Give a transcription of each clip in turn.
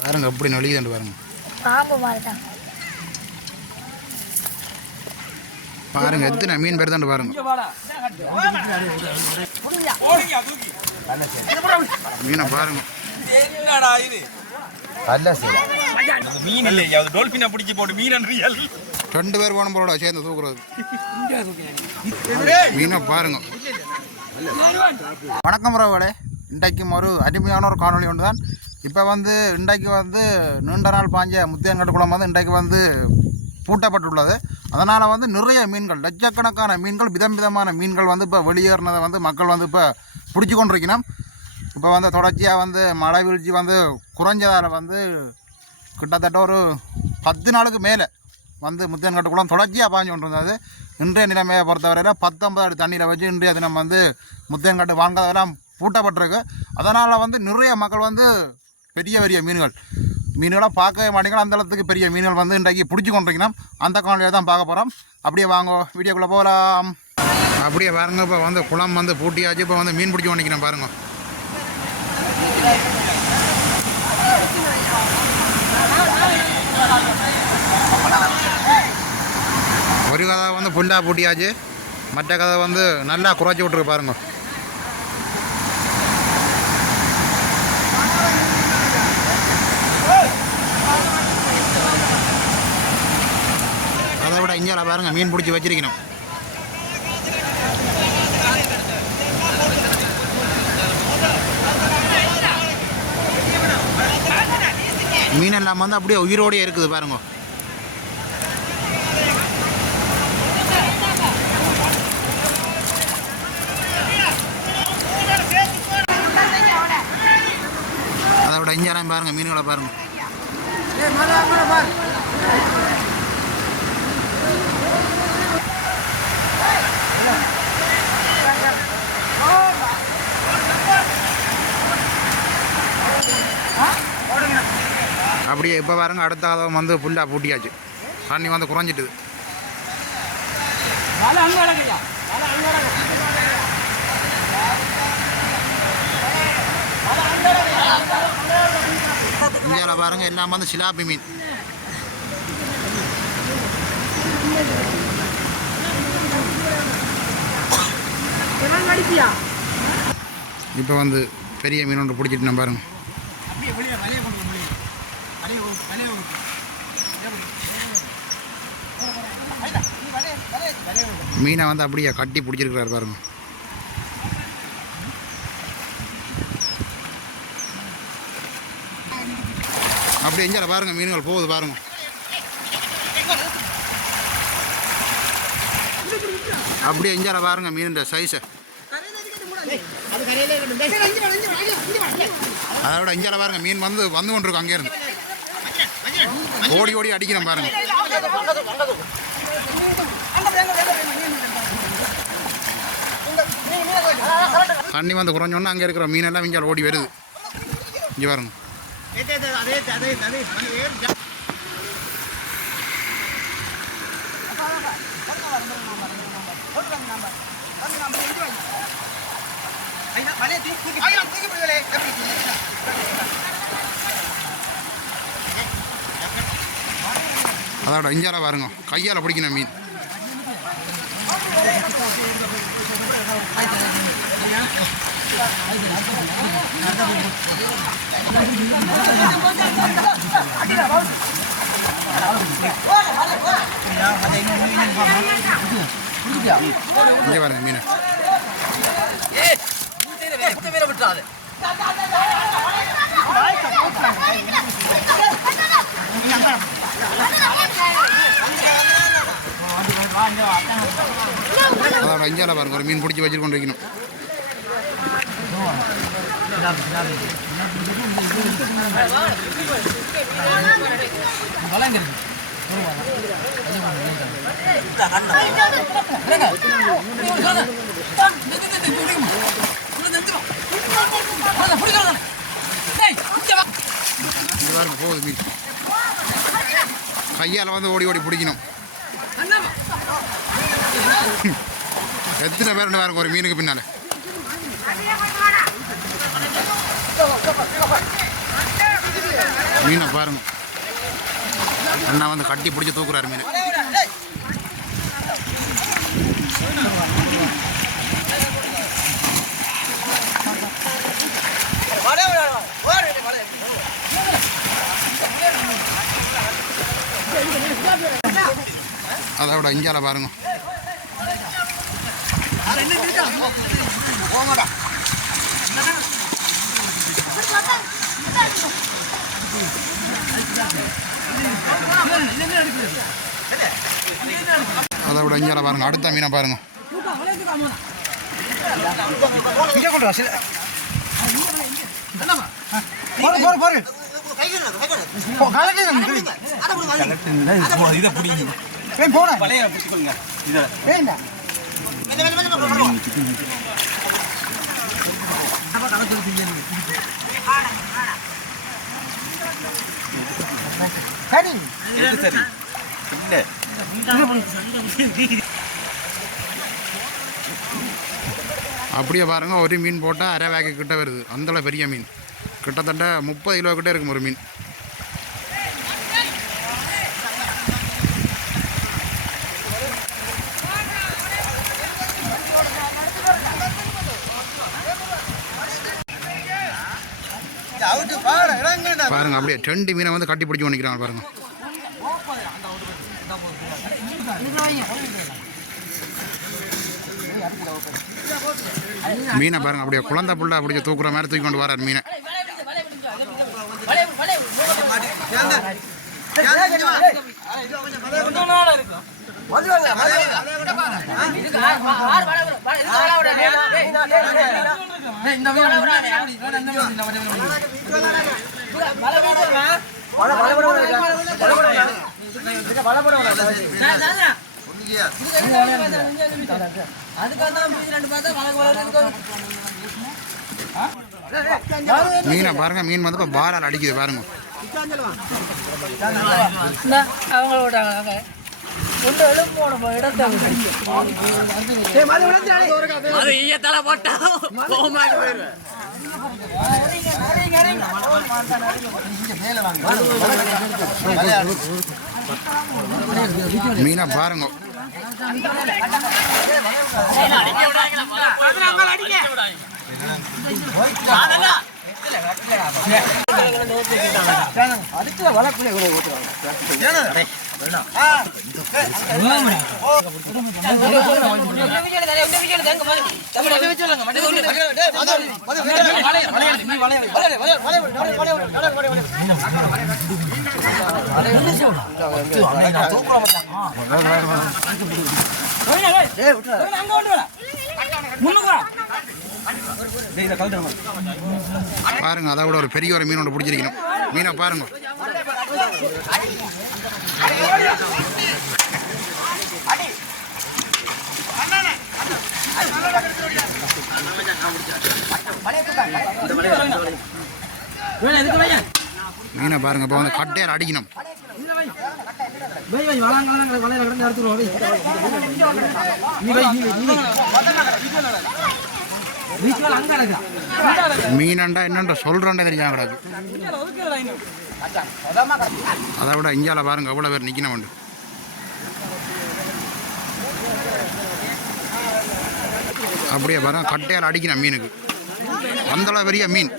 பாருங்க எப்படி நொழியுதுண்டு பாருங்க. பாம்பு மாதிரி தான். பாருங்க எத்தனை மீன் பெருதாண்டு பாருங்க. மீனை பாருங்க. மீன் இல்லையா டோல்பினை பிடிச்சி போட்டு மீன் ரியல் 2 பேர் போன போல சேர்ந்து தூக்குறது. மீனை பாருங்க. வணக்கம் உறவுகளே, இன்றைக்கும் ஒரு அருமையான ஒரு காணொளி ஒன்று தான். இப்போ இன்றைக்கு நீண்ட நாள் பாஞ்ச முத்தியங்கட்டு குளம் இன்றைக்கு பூட்டப்பட்டுள்ளது. அதனால் நிறைய மீன்கள், லட்சக்கணக்கான மீன்கள், விதமான மீன்கள் இப்போ வெளியேறினதை மக்கள் இப்போ பிடிச்சி கொண்டிருக்கணும். இப்போ தொடர்ச்சியாக மழை வீழ்ச்சி குறைஞ்சதால் கிட்டத்தட்ட ஒரு 10 நாளுக்கு மேலே முத்தியங்கட்டு குளம் தொடர்ச்சியாக பாஞ்சு கொண்டிருந்தது. இன்றைய நிலைமையை பொறுத்தவரையில் 19 அடி தண்ணியில் வச்சு இன்றைய தினம் முத்தியங்கட்டு வாங்காதெல்லாம் பூட்டப்பட்டிருக்கு. அதனால் நிறைய மக்கள் பெரிய பெரிய மீன்களாக பார்க்கவே மாட்டேங்கிற அந்த அளவுக்கு பெரிய மீன்கள் இன்றைக்கு பிடிச்சி கொண்டிருக்கணும். அந்த காணொலியை தான் பார்க்க போகிறோம். அப்படியே வாங்க வீடியோக்குள்ளே போகலாம். அப்படியே பாருங்க, இப்போ குளம் பூட்டியாச்சு. இப்போ மீன் பிடிச்சி கொண்டிருக்கணும் பாருங்க. ஒரு கதை புல்லாக பூட்டியாச்சு, மற்ற கதை நல்லா குறைச்சி விட்ருக்கு பாருங்க. அதை விட இங்கே பாருங்க மீன் பிடிச்சி வச்சிருக்கணும். மீன் எல்லாம் அப்படியே உயிரோடே இருக்குது பாருங்க. அதை விட இங்கே பாருங்க மீன்களை பாருங்க. அப்படியே இப்போ பாருங்க, அடுத்த கதவை ஃபுல்லாக பூட்டியாச்சு. தண்ணி குறைஞ்சிட்டுது. இந்தியாவில் பாருங்க எல்லாம் சிலாப்பி மீன். இப்போ பெரிய மீன் ஒன்று பிடிச்சிட்டு நான் பாருங்க. மீனை அப்படியே கட்டி பிடிச்சிருக்கிறார் பாருங்க. அப்படியே எஞ்சால பாருங்க மீன்கள் போகுது பாருங்க. அப்படியே எஞ்சால பாருங்க மீன் சைஸை. அதோட இஞ்சால பாருங்க மீன் வந்து கொண்டிருக்கு. அங்கேருந்து ஓடி ஓடி அடிக்கணும் பாருங்க. தண்ணி குறைஞ்சோன்னா அங்கே இருக்கிற மீனெல்லாம் இங்கே ஓடி வருது. இங்கே பாருங்க. அதோட இஞ்சால பாருங்க கையால் பிடிக்கணும் மீன். இங்கே பாருங்க மீன். அதோட இஞ்சால பாருங்க ஒரு மீன் பிடிச்சி வச்சுட்டு கொண்டு வைக்கணும். போகுது மீன். கையால் ஓடி ஓடி பிடிக்கணும். எத்தனை பேர் பாருங்க ஒரு மீனுக்கு பின்னால. மீனை பாருங்க, அண்ணா வந்து கட்டி பிடிச்சி தூக்குறாரு மீன். அதோட இஞ்சால பாருங்க. அதோட இஞ்சால பாருங்க. அடுத்த மீனை பாருங்க. அப்படியே பாருங்க, ஒரு மீன் போட்டால் அரை வேக கிட்ட வருது. அந்தளவு பெரிய மீன், கிட்டத்தட்ட 30 கிலோ கிட்டே இருக்கும் ஒரு மீன். பாருங்க, அப்படியே 2 மீனை வந்து கட்டி பிடிச்சி நிற்கிறாங்க பாருங்க. மீனை பாருங்க, அப்படியே குழந்தை புள்ள அப்படியே தூக்குற மாதிரி தூக்கி கொண்டு வரார் மீனை. மீனை பாருங்க, மீன் வந்து இப்போ பாலால் அடிக்குது பாருங்க. அவங்களோட மீனை பாருங்க. பாருங்க, அதை விட ஒரு பெரிய ஒரு மீன் ஒன்று பிடிச்சிருக்கணும். மீனை பாருங்க. மீனை பாருங்க, இப்போ வந்து கட்டையால் அடிக்கணும். மீனண்டா என்னன்ற சொல்றேன்டா தெரியாம கிடக்கு. அதை விட இஞ்சால பாருங்க எவ்வளோ பேர் நிற்கணும் உண்டு. அப்படியே பாருங்க, கட்டையால் அடிக்கணும் மீனுக்கு. அந்தளவு பெரிய மீன்.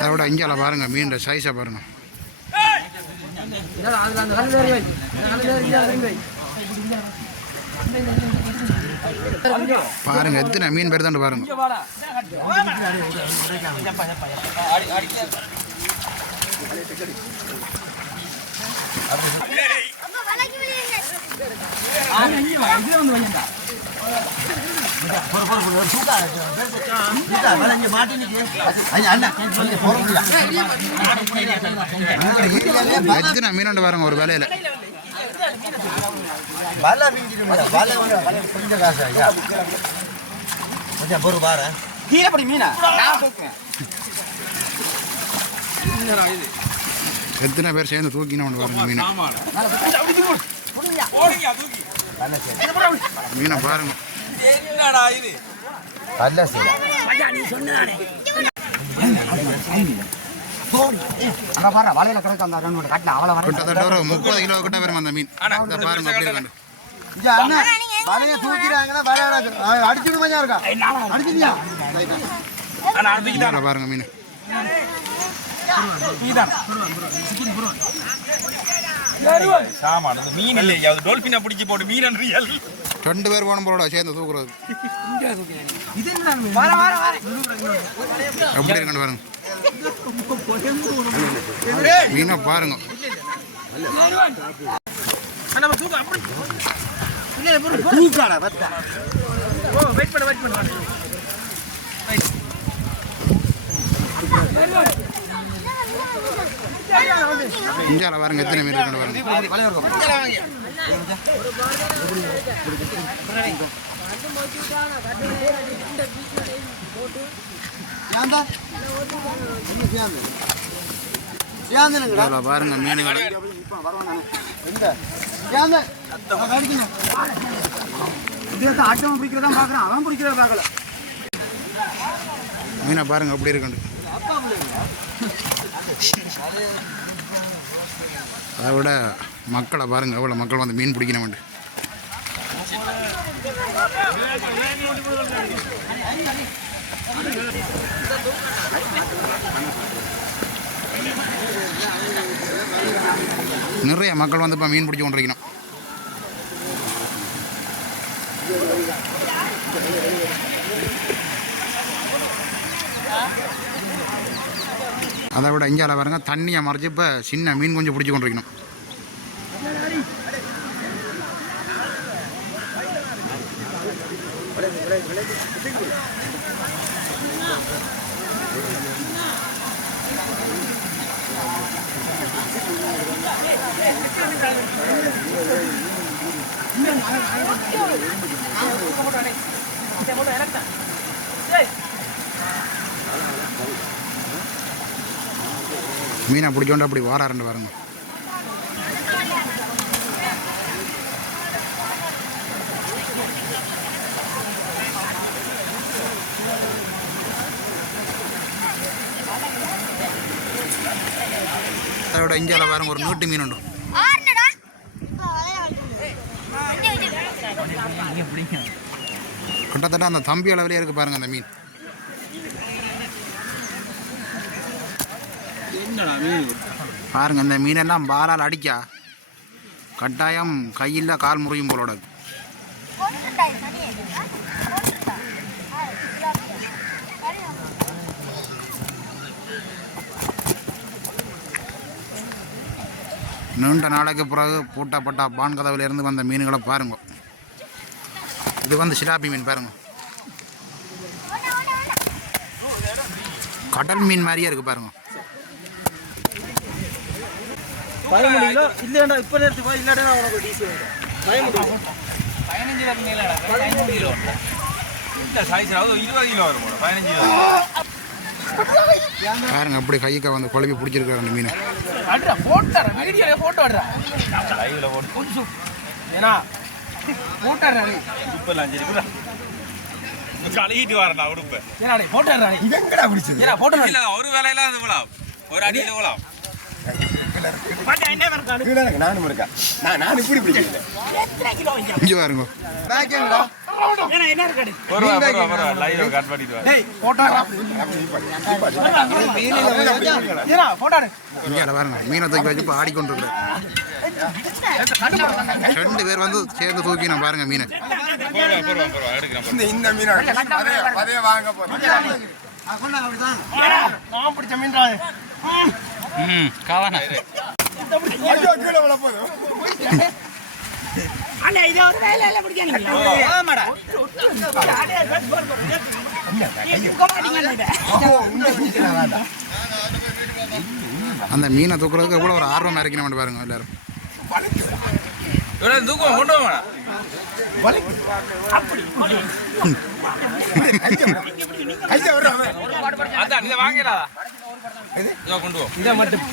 அதை விட இஞ்சால பாருங்க, மீன் சைஸை பாருங்க. பாருங்க எத்தனை மீன் பெருதாண்டு பாருங்க. எத்தனை மீன் பாருங்க ஒரு வேலையில. வலை மீஞ்சிடும்ல, வலை கொஞ்சம் காசு ஐயா. கொஞ்சம் பொறு பாரு. கீழப்படி மீனா நான் தூக்குவேன். எத்தனை பேர் சேர்ந்து தூக்கினோன்னு பாருங்க மீனை. மீனை பாருங்க. என்னடா இது? அல்ல சரி. அங்க பாரு வலையில கிடக்கு அந்த ரெண்டு கட்டல அவளை வர. கிட்டத்தட்ட ஒரு 30 கிலோ கிட்ட வரும் அந்த மீன். இதை பாருங்க அப்படியே கண்டு. இங்க அண்ணா வலைய தூக்கிறாங்கன்னா வலை அடிச்சுடு மஞ்சா இருக்கா? அடிச்சிட்டியா? இதால பாருங்க மீன். சாமான் மீன் இல்லையா? அது டோல்பினா பிடிச்சி போட்டு மீன் ரியல். 2 பேர் போன போல சேர்ந்து தூக்குறது. எப்படி இருக்கணும் பாருங்க. மீனை பாருங்க. இஞ்சால பாருங்க எத்தனை மீன் இருக்கணும் பாருங்க. பாருங்க மீனுகளை மீனை பாருங்க அப்படி இருக்கு. அதை விட மக்களை பாருங்க எவ்வளோ மக்கள் வந்து மீன் பிடிக்கணும். நிறைய மக்கள் வந்து இப்போ மீன் பிடிச்சி கொண்டிருக்கணும். அதை விட இஞ்சால பாருங்க தண்ணியை மறைச்சி இப்போ சின்ன மீன் கொஞ்சம் பிடிச்சி கொண்டிருக்கணும். மீனை பிடிச்சோண்டு அப்படி வாராருண்டு பாருங்க. அதோட இஞ்சால பாருங்க ஒரு நீட்டு மீன் உண்டு. கிட்டத்தட்ட அந்த தம்பி அளவிலே இருக்கு பாருங்க அந்த மீன். பாருங்க இந்த மீனெல்லாம் பாலால் அடிக்கா கட்டாயம் கையில் கால் முறியும் போலோட. நீண்ட நாளைக்கு பிறகு பூட்டப்பட்ட பான் கதவிலிருந்து வந்த மீன்களை பாருங்க. இது வந்து சிலாப்பி மீன் பாருங்க. கடல் மீன் மாதிரியே இருக்கு பாருங்க. 13 கிலோ இல்லடா இப்ப நேத்து போய் இல்லடா உனக்கு டிசி வேணும். 15 கிலோ மேலடா 15 கிலோ. இந்த சைஸ் அது 20 கிலோ வரும் போல 15 கிலோ. பாருங்க அப்படி கைக்க வந்து குழம்பி பிடிச்சிருக்காரு அந்த மீன். அட்ரா போட்டற வீடியோல போட்டோ அட்ரா. லைவ்ல போட்டு கொஞ்சம் ஏனா போட்டற இப்பலாம் சரி புரா. கலகிட்டு வரடா உடுப்பு. ஏனா டேய் போட்டற நீ எங்கடா பிடிச்சது? ஏனா போட்டற இல்ல ஒரு வேலையில அது போலாம். ஒரு அடியில போலாம். பாட்டி என்ன வரகானு? கீழ இருக்கு நானும் இருக்கா. நான் இப்படி பிடிக்கல. எத்தனை கிலோ வைங்க? இங்க பாருங்க. பேக்கேங்கடா. ஏனா என்ன இருக்கடி? ஒரு லைவ்ல கட் பண்ணிட்டு வா. டேய் போட்டற. ஏனா போட்டற. இங்க பாருங்க மீனை தூக்கி வச்சு ஆடி கொண்டு இருக்காரு. 2 பேர் வந்து சேர்ந்து தூக்கி நான் பாருங்க மீனை. இந்த மீன் அதே வாங்க போறேன். நான் பிடிச்ச மீன் தான். காவானா ஐயோ கீழே விழ போகுது. அண்ணா இது ஒரு வேலையில பிடிக்காதீங்க. ஆமாடா. அந்த மீனை தூக்குறதுக்கு எவ்வளோ ஒரு ஆர்வமாக இருக்கணும் பாருங்க எல்லாரும். இவ்வளவு தூக்கம் கொண்டு வாங்க அதான் இதை வாங்கிடா இதோ கொண்டு வா இதை மட்டும்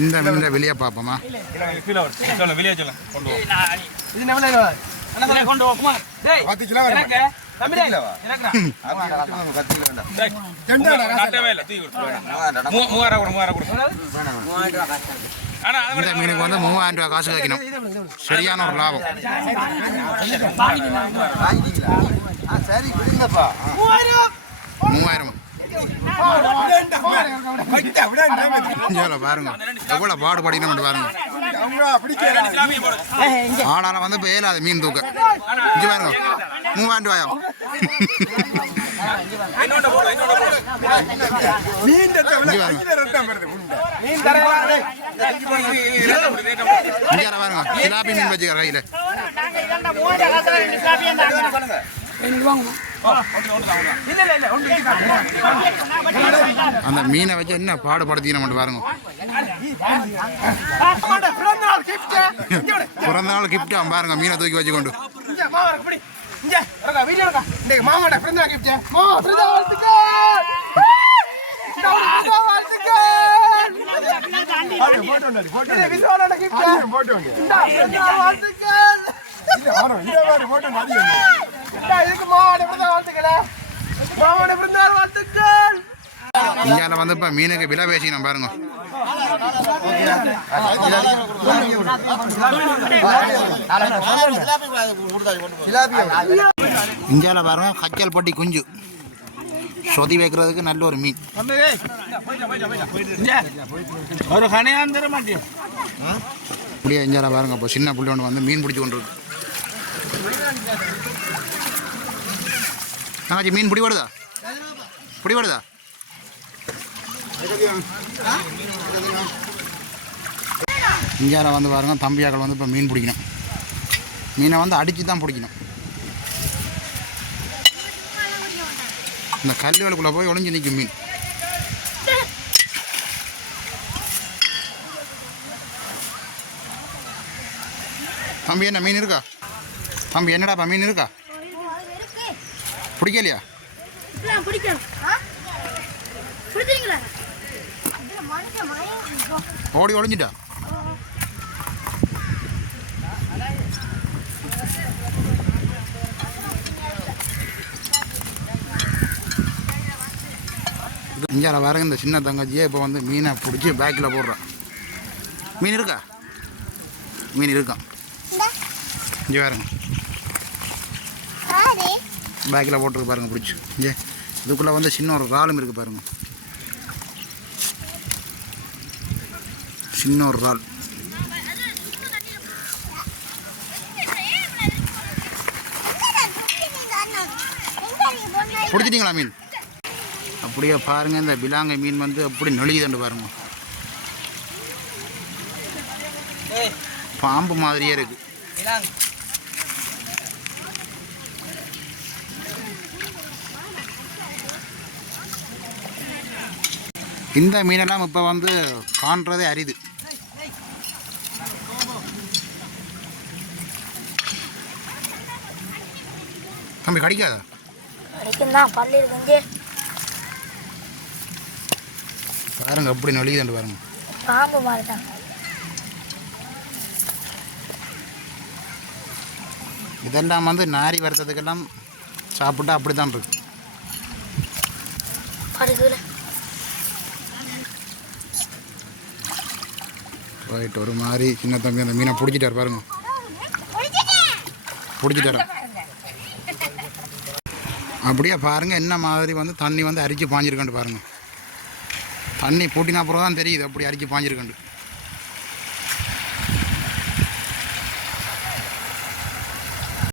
இந்த மீன் வெளியே பார்ப்போமா வெளியே சொல்ல கொண்டு வா இந்த மீனுக்கு வந்து 3000 ரூபா காசு வைக்கணும். சரியான ஒரு லாபம். சரி விடுங்கப்பா 3000 பாருங்க எவ்வளோ பாடுபடினு பாருங்க. ஆனாலும் வந்து இப்போ ஏலாது மீன் தூக்க இங்கே பாருங்க 3000 ரூபாயா. இங்கே பாருங்க சிலாப்பி மீன் வச்சுக்கிற கையில் அந்த மீனை வச்சு என்ன பாடுபடுத்தின மட்டும் பாருங்க. பிறந்த நாள் கிஃப்ட் பாருங்க மீனை தூக்கி வச்சு கொண்டு இந்தியாவில் வந்து இப்போ மீனுக்கு விலை பேசிக்கணும் பாருங்க. இந்தியாவில் பாருங்க கச்சல் பட்டி குஞ்சு சொதி வைக்கிறதுக்கு நல்ல ஒரு மீன். ஒரு கனையாந்திர மாட்டேன் இப்படியே இந்தியாவில் பாருங்க இப்போ சின்ன புள்ளி ஒன்று வந்து மீன் பிடிச்சி கொண்டு இருக்கு. தங்கச்சி மீன் பிடிபடுதா பிடிபடுதா? இந்தியாவில் வந்து பாருங்க தம்பியாக்கள் வந்து இப்போ மீன் பிடிக்கணும். மீனை வந்து அடித்து தான் பிடிக்கணும். இந்த கல்லுகளுக்குள்ளே போய் ஒளிஞ்சு நிற்கும் மீன். தம்பி என்ன மீன் இருக்கா? தம்பி என்னடாப்பா மீன் இருக்கா? பிடிக்கலையா? ஓடி ஒளிஞ்சிட்டா? இஞ்சால பாருங்க இந்த சின்ன தங்கச்சியே இப்போ வந்து மீனை பிடிச்சி பேக்கில் போடுறான். மீன் இருக்கா? மீன் இருக்கா? இங்கே பாருங்க பேக்கில் போட்டிருக்கு பாருங்க பிடிச்சி. இங்கே இதுக்குள்ளே வந்து சின்ன ஒரு இறாலும் இருக்குது பாருங்க. சின்ன ஒரு இறால். பிடிச்சிட்டிங்களா மீன்? அப்படியே பாருங்கள் இந்த பிலாங்கை மீன் வந்து அப்படி நொழியுதுண்டு பாருங்க. பாம்பு மாதிரியே இருக்குது. இந்த மீனெல்லாம் இப்போ வந்து காண்றதே அரிது. தம்பி கடிக்காதா? பாருங்க எப்படி நொழியுதுண்டு பாருங்க. பாம்பு மாதிரி தான். இதெல்லாம் வந்து நாரி வறுத்ததுக்கெல்லாம் சாப்பிட்டா அப்படி தான் இருக்கு. ரைட் ஒரு மாதிரி சின்ன தம்பி அந்த மீனை பிடிச்சிட்டார் பாருங்க. பிடிச்சிட்டாரு அப்படியே பாருங்கள் என்ன மாதிரி வந்து தண்ணி வந்து அரிச்சு பாஞ்சிருக்கண்டு பாருங்கள். தண்ணி பூட்டினா அப்புறம் தான் தெரியுது அப்படி அரிச்சு பாஞ்சிருக்கண்டு.